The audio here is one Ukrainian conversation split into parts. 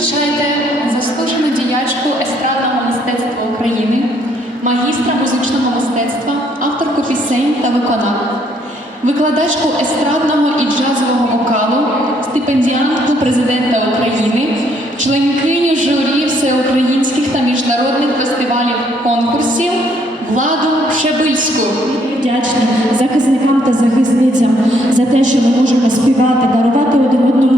зустрічаєте заслужену діячку естрадного мистецтва України, магістра музичного мистецтва, авторку пісень та виконавку, викладачку естрадного і джазового вокалу, стипендіантку президента України, членкиню журі всеукраїнських та міжнародних фестивалів конкурсів. Владу Шебильську вдячні захисникам та захисницям за те, що ми можемо співати, дарувати один одному.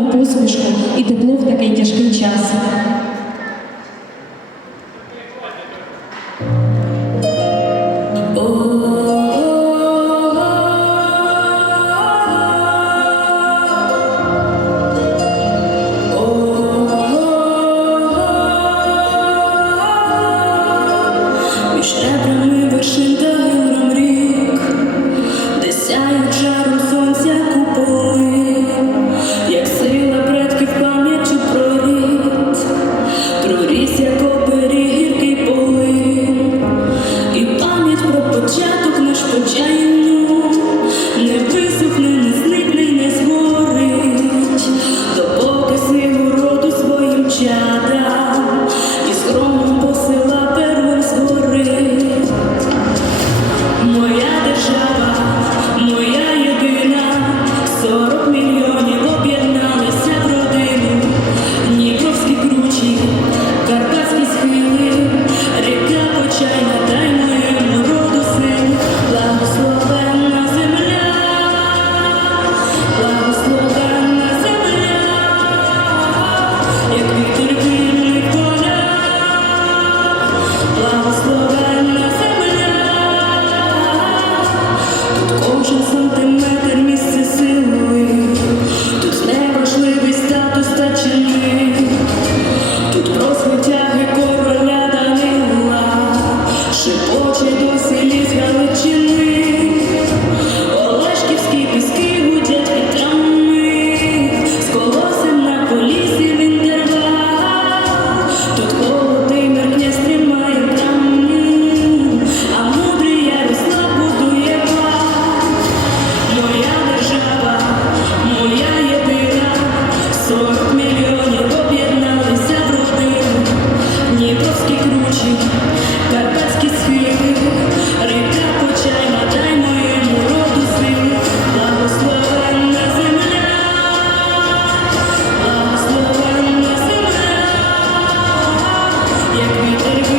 Thank you.